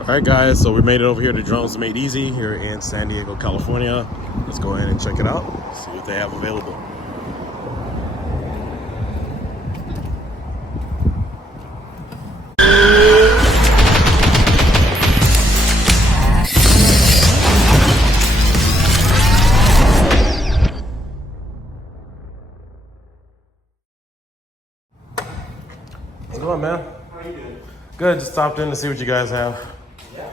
All right, guys, so we made it over here to Drones Made Easy here in San Diego, California. Let's go ahead and check it out, see what they have available. What's going on, man? How are you doing? Good, just stopped in to see what you guys have. Yeah.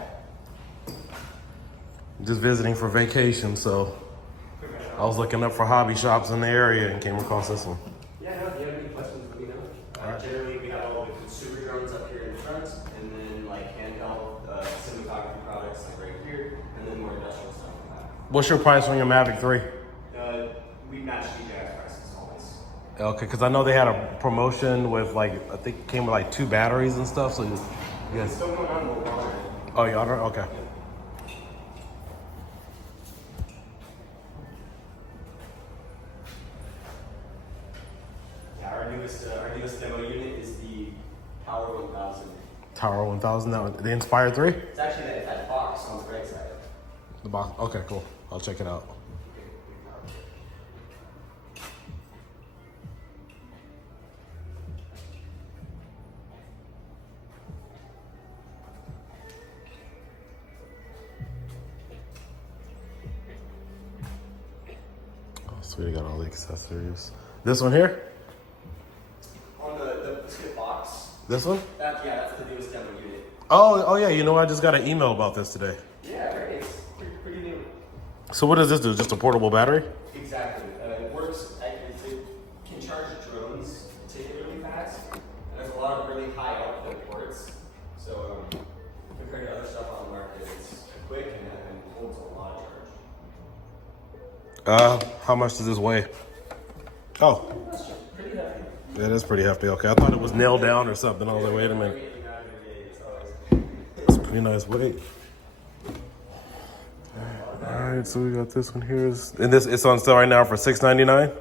Just visiting for vacation, so I was looking up for hobby shops in the area and came across this one. Yeah, no, if you have any questions, let me know. Generally, we have all the consumer drones up here in the front, and then like handheld cinematography products like right here, and then more industrial stuff like that. What's your price on your Mavic 3? We match DJI prices always. Okay, because I know they had a promotion with like, I think it came with like 2 batteries and stuff, so you It's guys... still going on, but we're on it. Oh, you are? Okay. Yeah, our newest demo unit is the Power 1000. Tower 1000, the Inspire 3? It's actually that box on the right side. The box, okay, cool. I'll check it out. Oh, sweet, I got all the accessories. This one here? On the skip box. This one? That's the newest demo unit. Oh yeah, you know, I just got an email about this today. Yeah, right. It's pretty new. So what does this do? Just a portable battery? Exactly. It works. It can charge drones particularly fast. And there's a lot of really high output ports. So compared to other stuff on the market, it's quick and holds a lot of charge. How much does this weigh? Oh, Pretty heavy. it is pretty hefty. Okay, I thought it was nailed down or something. I was like, wait a minute. It's a pretty nice weight. All right, so we got this one here. And this, it's on sale right now for $6.99.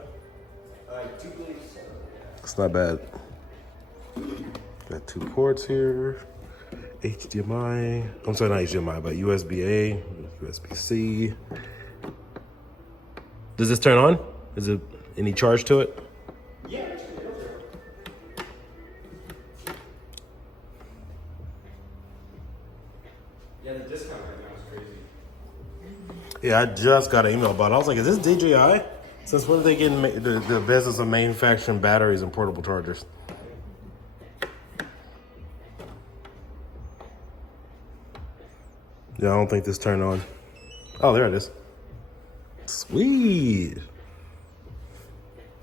I do believe so. Yeah. It's not bad. Got 2 ports here. HDMI. I'm sorry, not HDMI, but USB-A, USB-C. Does this turn on? Is it any charge to it? Yeah, it'll do. Yeah, the discount right now is crazy. Yeah, I just got an email about it. I was like, is this DJI? Since when are they getting the business of manufacturing batteries and portable chargers? Yeah, I don't think this turned on. Oh, there it is. Sweet.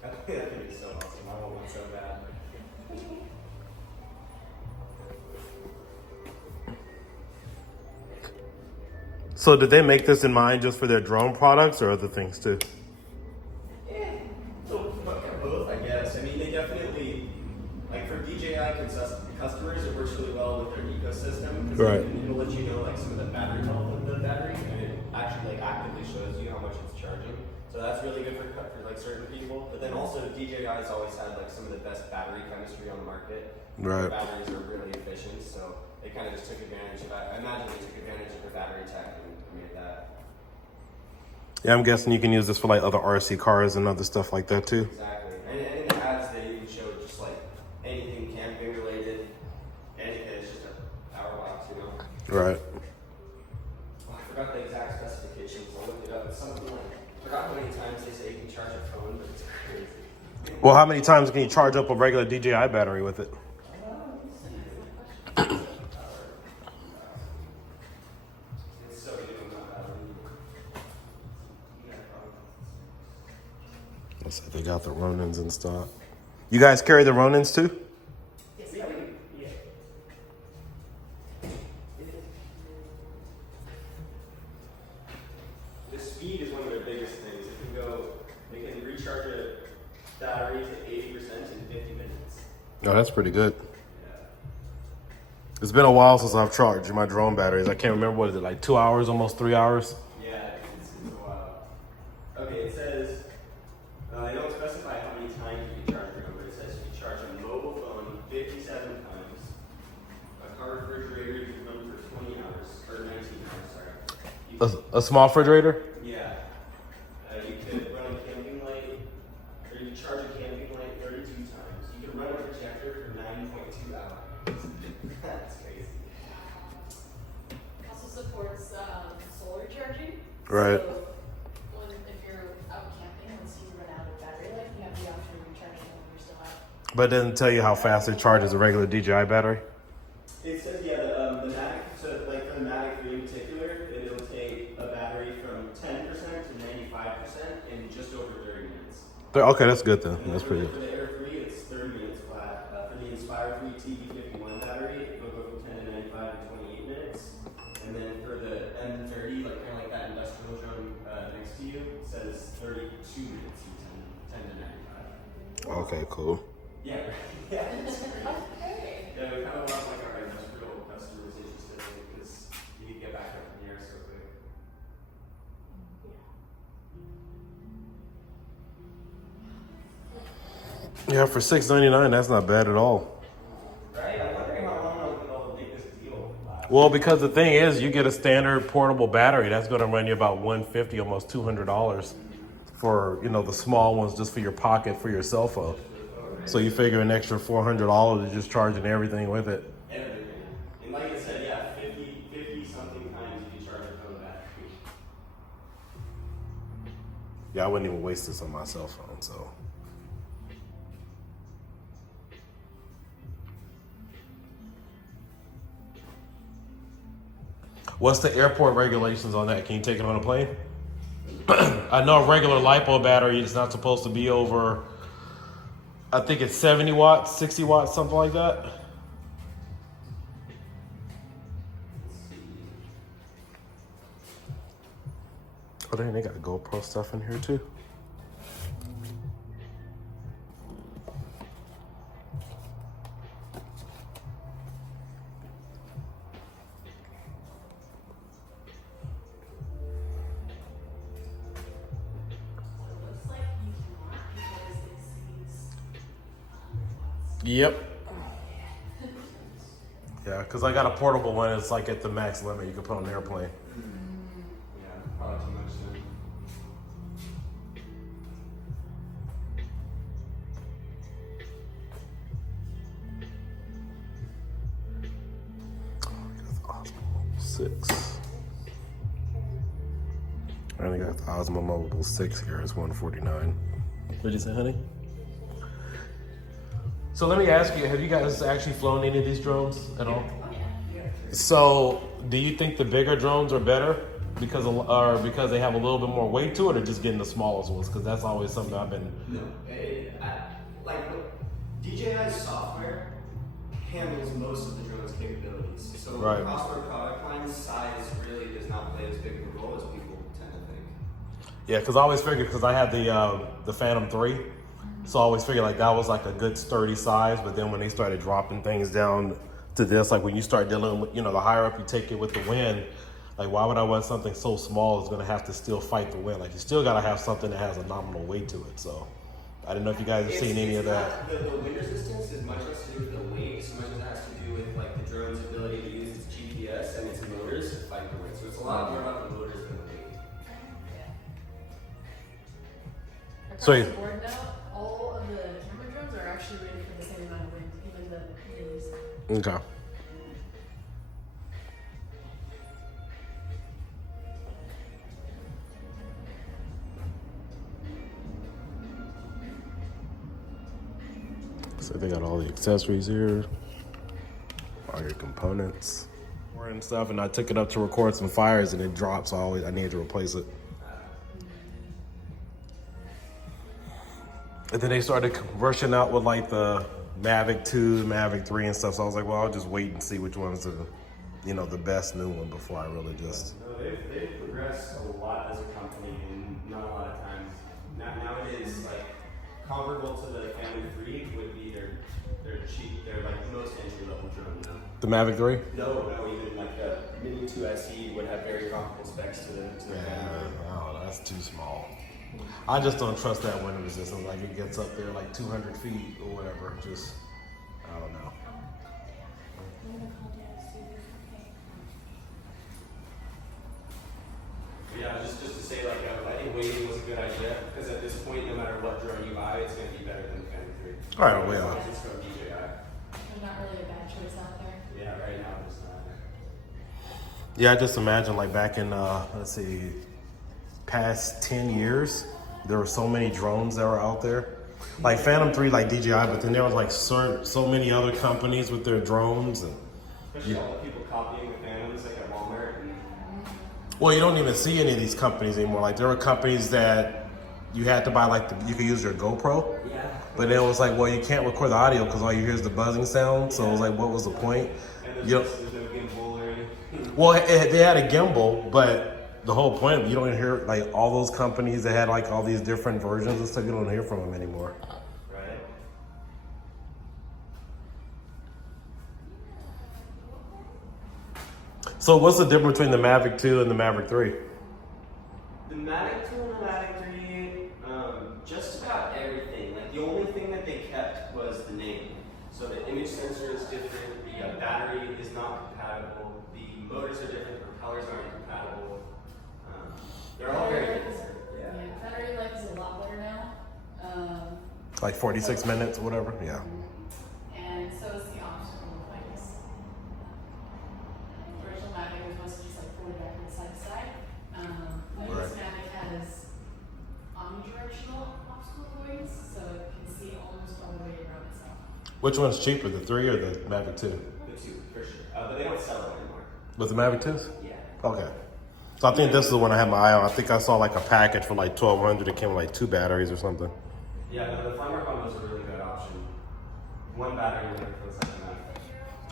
I think it's so awesome. I want one so bad. So did they make this in mind just for their drone products or other things too? Yeah, so both, I guess. I mean, they definitely, like for DJI customers, it works really well with their ecosystem because Right. it'll let you know like some of the battery health of the battery, and it actually like actively shows you how much it's charging. So that's really good for like certain people. But then also DJI has always had like some of the best battery chemistry on the market. Right. Their batteries are really efficient, so they kind of just took advantage of that. I imagine they took advantage of their battery tech and made that. Yeah, I'm guessing you can use this for like other RC cars and other stuff like that too. Exactly. And in the ads, they even showed just like anything camping related. Anything, it's just a power box, you know? Right. Oh, I forgot the exact specifications. I looked it up. It's something like, I forgot how many times they say you can charge a phone, but it's crazy. Well, how many times can you charge up a regular DJI battery with it? It's so good on that battery. Let's see, they got the Ronins in stock. You guys carry the Ronins too? Yes, yeah, yeah. The speed is one of their biggest things. They can recharge a battery to 80% in 50 minutes. Oh, that's pretty good. Yeah. It's been a while since I've charged my drone batteries. I can't remember, what is it, like 2 hours, almost 3 hours? Yeah, it's a while. Okay, it says, they don't specify how many times you can charge your phone, but it says you can charge a mobile phone 57 times, a car refrigerator you can run for 20 hours, A small refrigerator? Yeah. You could run a camping light, or you could charge a camping light 32 times. You could run a projector for 9.2 hours. That's crazy. Also supports solar charging. Right. So if you're out camping and you run out of battery life, you have the option of recharging it when you're still out. But it doesn't tell you how fast it charges a regular DJI battery? It says, yeah, the Matic, so like the Matic 3 in particular, it'll take a battery from 10% to 95% in just over 30 minutes. Okay, that's good then. And That's for pretty the, good. for the Air 3, it's 30 minutes flat. For the Inspire 3 TB51 battery, it'll go from 10 to 95 in 28 minutes. And then for the M30, like kind of like that industrial drone next to you, it says 32 minutes in 10 to 95. Okay, cool. Yeah, yeah. It's great. Okay. Yeah, we kind of want like our industrial customers interested in it because you can get back up in the air so quick. Yeah, for $6.99, that's not bad at all. Right? I'm wondering how long they'll make this deal last. Well, because the thing is, you get a standard portable battery, that's going to run you about $150, almost $200 for, you know, the small ones just for your pocket for your cell phone. So you figure an extra $400 is just charging everything with it. Everything. And like I said, yeah, 50 something times you can charge your phone back. Yeah, I wouldn't even waste this on my cell phone, so. What's the airport regulations on that? Can you take it on a plane? I know a regular LiPo battery is not supposed to be over, I think it's 70 watts, 60 watts, something like that. Oh, dang, they got GoPro stuff in here too. Looks like you cannot because it exceeds watts. Yep. Yeah, because I got a portable one. It's like at the max limit you can put on an airplane. Yeah, probably too much then. Osmo 6. I only got the Osmo Mobile 6 here. It's $149. What'd you say, honey? So let me ask you, have you guys actually flown any of these drones at all? Oh yeah. So do you think the bigger drones are better because they have a little bit more weight to it, or just getting the smallest ones? Because that's always something I've been. No. Like, DJI's software handles most of the drone's capabilities. So Right. across our product line, size really does not play as big of a role as people tend to think. Yeah, because I always figured, because I had the Phantom 3, so I always figured like that was like a good sturdy size. But then when they started dropping things down to this, like when you start dealing with, you know, the higher up you take it with the wind, like why would I want something so small that's going to have to still fight the wind? Like you still got to have something that has a nominal weight to it. So I didn't know if you guys have seen any of that. The wind resistance is much less to do with the weight, so much as it has to do with like the drone's ability to use its GPS and its motors to fight the wind. So it's a lot more about the motors than the weight. Across So the board now, all of the camera drones are actually rated for the same amount of wind, even the minis. Okay. So they got all the accessories here, all your components, and stuff. And I took it up to record some fires, and it dropped. So I needed to replace it. And then they started rushing out with like the Mavic 2, Mavic 3 and stuff. So I was like, well, I'll just wait and see which one's the, you know, the best new one before I really just. No, they've progressed a lot as a company in not a lot of time. Nowadays, like comparable to the Family 3 would be their cheap, they're like the most entry level drone now. The Mavic 3? No, even like the Mini 2 SE would have very comparable specs to the Family. Oh, that's too small. I just don't trust that wind resistance. Like it gets up there like 200 feet or whatever. Just, I don't know. say like I think waiting was a good idea because at this point, no matter what drone you buy, it's going to be better than the Phantom 3. All right, well, yeah. It's from DJI. There's not really a bad choice out there. Yeah, right now it's not. Yeah, I just imagine like back in, let's see, past 10 years, there were so many drones that were out there. Like Phantom 3, like DJI, but then there was like so many other companies with their drones. And Especially all the people copying the Phantoms like at Walmart. And well, you don't even see any of these companies anymore. Like there were companies that you had to buy, like you could use your GoPro. yeah. But then it was like, well, you can't record the audio because all you hear is the buzzing sound. So it was like, what was the point? And there's no gimbal or anything. Well, they had a gimbal, but the whole point, you don't hear like all those companies that had like all these different versions and stuff. You don't hear from them anymore. Right. So what's the difference between the Mavic 2 and the Mavic 3? The Mavic 2 and the Mavic 3, just about everything. Like the only thing that they kept was the name. So the image sensor is different, the battery is not compatible, the motors are different, the propellers aren't compatible. They're all very different. Yeah, battery life is a lot better now. Like 46 minutes, whatever. Yeah. And so is the obstacle avoidance. The original Mavic was mostly just like forward, backward, side to side. The newest Mavic has omnidirectional obstacle avoidance, so it can see almost all the way around itself. Which one's cheaper, the 3 or the Mavic 2? The 2, for sure. But they don't sell them anymore. With the Mavic 2s? Yeah. Okay. So I think this is the one I had my eye on. I think I saw like a package for like $1,200. It came with like 2 batteries or something. Yeah, no, the Flymark one was a really good option. One battery never feels like enough.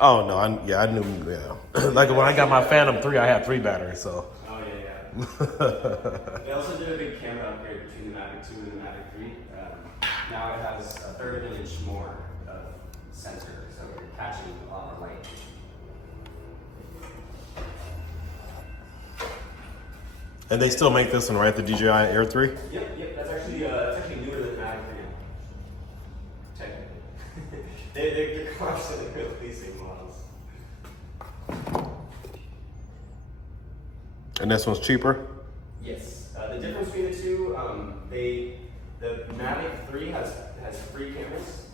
Oh no, I knew. Yeah, like when I got my Phantom 3, I had 3 batteries. So. Oh yeah. They also did a big camera upgrade between the Mavic 2 and the Mavic 3. Now it has a third of an inch more of sensor, so you're catching a lot more light. And they still make this one, right? The DJI Air 3? Yep. That's actually newer than the Mavic 3 now. Technically. They're constantly releasing models. And this one's cheaper? Yes. The difference between the two, the Mavic 3 has 3 cameras,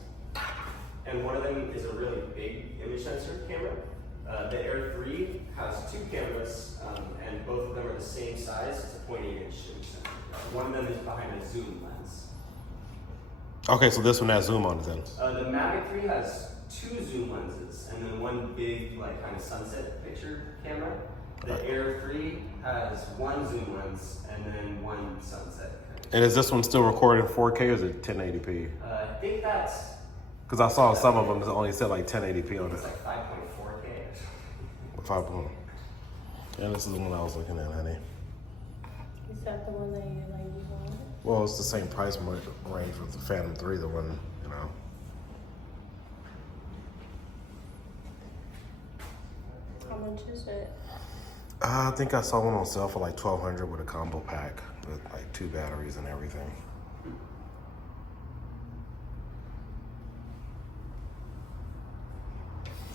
and one of them is a really big image sensor camera. The Air 3 has 2 cameras, and both of them are the same size. It's a 0.8-inch image sensor. One of them is behind a zoom lens. Okay, so this one has zoom on it then. The Mavic 3 has 2 zoom lenses, and then one big, like, kind of sunset picture camera. The Air 3 has 1 zoom lens, and then 1 sunset. And is this one still recording 4K or is it 1080p? I think that's Because I saw some of them that only said like 1080p on it. it's like 5.4K. 5. Yeah, this is the one I was looking at, honey. Is that the one that you wanted? Well, it's the same price range with the Phantom 3, the one, you know. How much is it? I think I saw one on sale for like $1,200 with a combo pack with like 2 batteries and everything.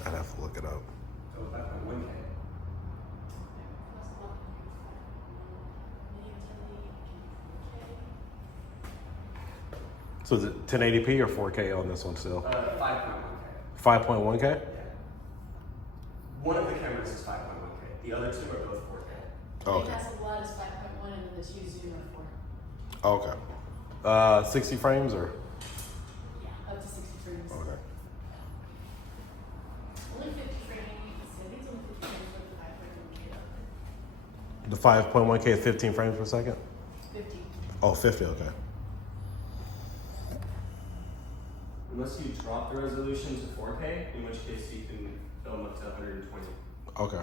I'd have to look it up. Oh, 5.1K. So is it 1080p or 4K on this one still? 5.1K. 5.1K? Yeah. One of the cameras is 5.1K. The other 2 are both 4K. Oh, okay. Hasselblad is 5.1 and the 2 Zoom are 4. Okay. 60 frames or? Yeah, up to 60 frames. Okay. Only 50 frames. I think it's only 50 frames for the 5.1K. The 5.1K is 15 frames per second? 50. Oh, 50, okay. Unless you drop the resolution to 4K, in which case you can film up to 120. Okay.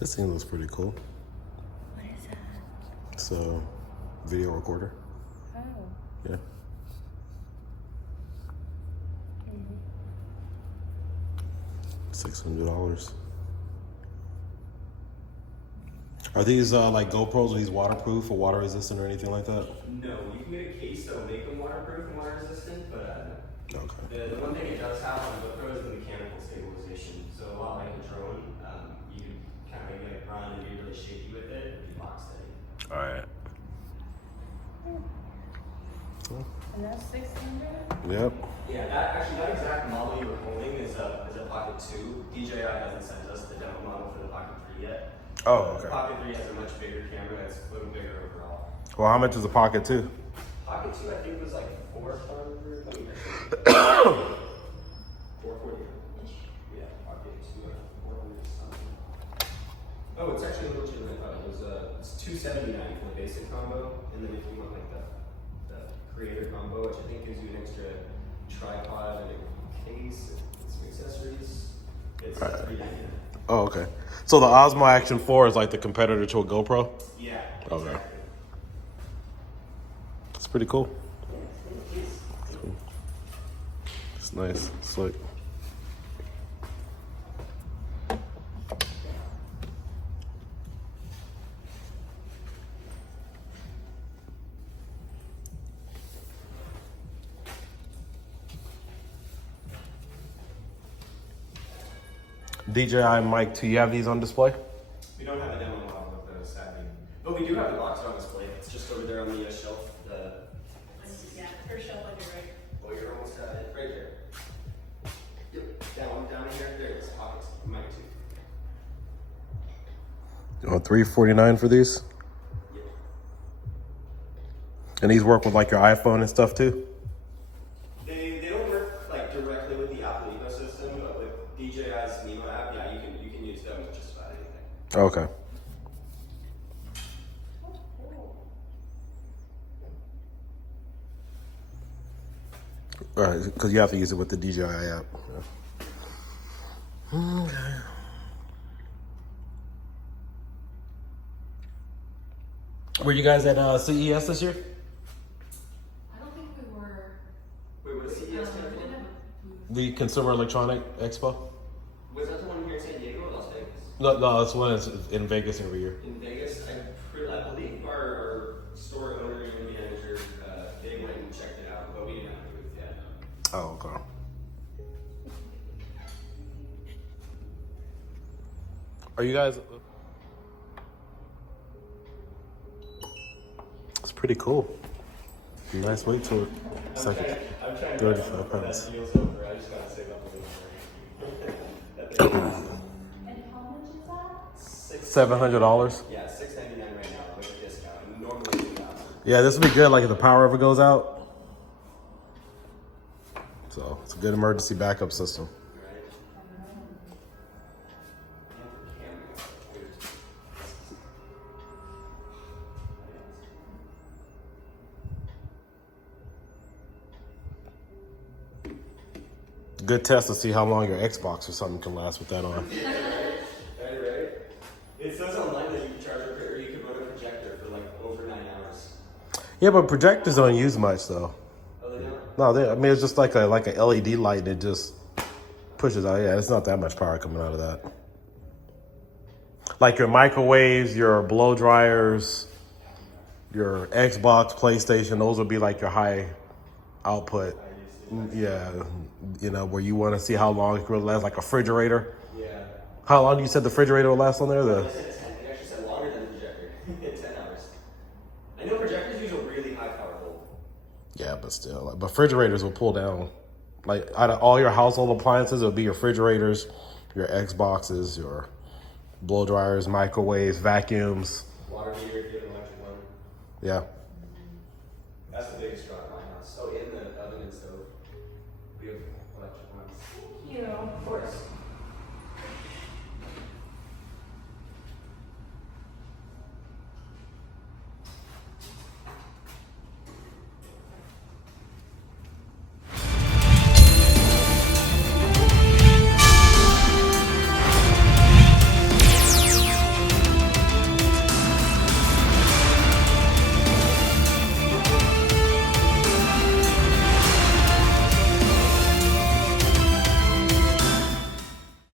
This thing looks pretty cool. What is that? It's a video recorder. Oh. Yeah. $600. Are these like GoPros? Are these waterproof or water resistant or anything like that? No, you can get a case that will make them waterproof and water resistant, but Okay. the one thing it does have on GoPro is the mechanical stabilization. configuration. So a lot like a drone, you can kind of maybe like run and be really shaky with it and be lock steady. All right. And that's 600? Yep. Yeah, that exact model you were holding is a Pocket 2. DJI hasn't sent us the demo model for the Pocket 3 yet. Oh, The okay. Pocket 3 has a much bigger camera that's a little bigger overall. Well, how much is a Pocket 2? Pocket 2 I think was like 400. Let me measure. 440. Yeah, Pocket 2 400 something. Oh, it's actually a little cheaper than I thought. It was it's $279 for the basic combo, and then if you want like the creator combo, which I think gives you an extra tripod and a case and some accessories, it's $399. Oh, okay. So the Osmo Action 4 is like the competitor to a GoPro? Yeah. Okay. Exactly. It's pretty cool. It's nice. Slick. DJI Mic 2, you have these on display? We don't have a demo model of those, sadly. But we do have the box on display. It's just over there on the shelf. Yeah, first shelf on your right. Oh, you're almost at it. Right there. Yep. Down in here. There it is. Pockets. Mic 2. You want $349 for these? Yep. And these work with like your iPhone and stuff too? They don't work like directly with the Apple ecosystem, but with DJI's Nemo app, yeah, you can use them with just about anything. Okay. All right, because you have to use it with the DJI app. Yeah. Okay. Were you guys at CES this year? I don't think we were. Wait, what is CES We stand didn't for? have a booth. The Consumer Electronic Expo? Was that the one here in San Diego or Las Vegas? No, that's one that's in Vegas every year. In Vegas, I believe our store owner and manager, they went and checked it out, but we didn't have a booth yet. Oh, okay. Are you guys? It's pretty cool. Nice weight to it. It's like I'm trying 35 pounds. that deal's over. I just gotta save up a little more. And how much is that? $700. Yeah, $699 right now with a discount. Normally it's $2,000. Yeah, this would be good. Like if the power ever goes out. So it's a good emergency backup system. Right? Good test to see how long your Xbox or something can last with that on. Right. It says online that you can charge a or you could run a projector for like over 9 hours. Yeah, but projectors don't use much though. Oh, they don't? No, I mean it's just like a LED light and it just pushes out. Yeah, it's not that much power coming out of that. Like your microwaves, your blow dryers, your Xbox, PlayStation, those would be like your high output. Yeah, you know, where you want to see how long it will last, like a refrigerator. Yeah. How long you said the refrigerator will last on there? It said 10. It actually said longer than the projector. 10 hours. I know projectors use a really high power volt. Yeah, but still, like, but refrigerators will pull down. Like out of all your household appliances, it'll be your refrigerators, your Xboxes, your blow dryers, microwaves, vacuums. Water heater if you have an electric one. Yeah. That's the biggest draw at my house. Oh, in the oven and stove. We have electric ones. You know, Of course.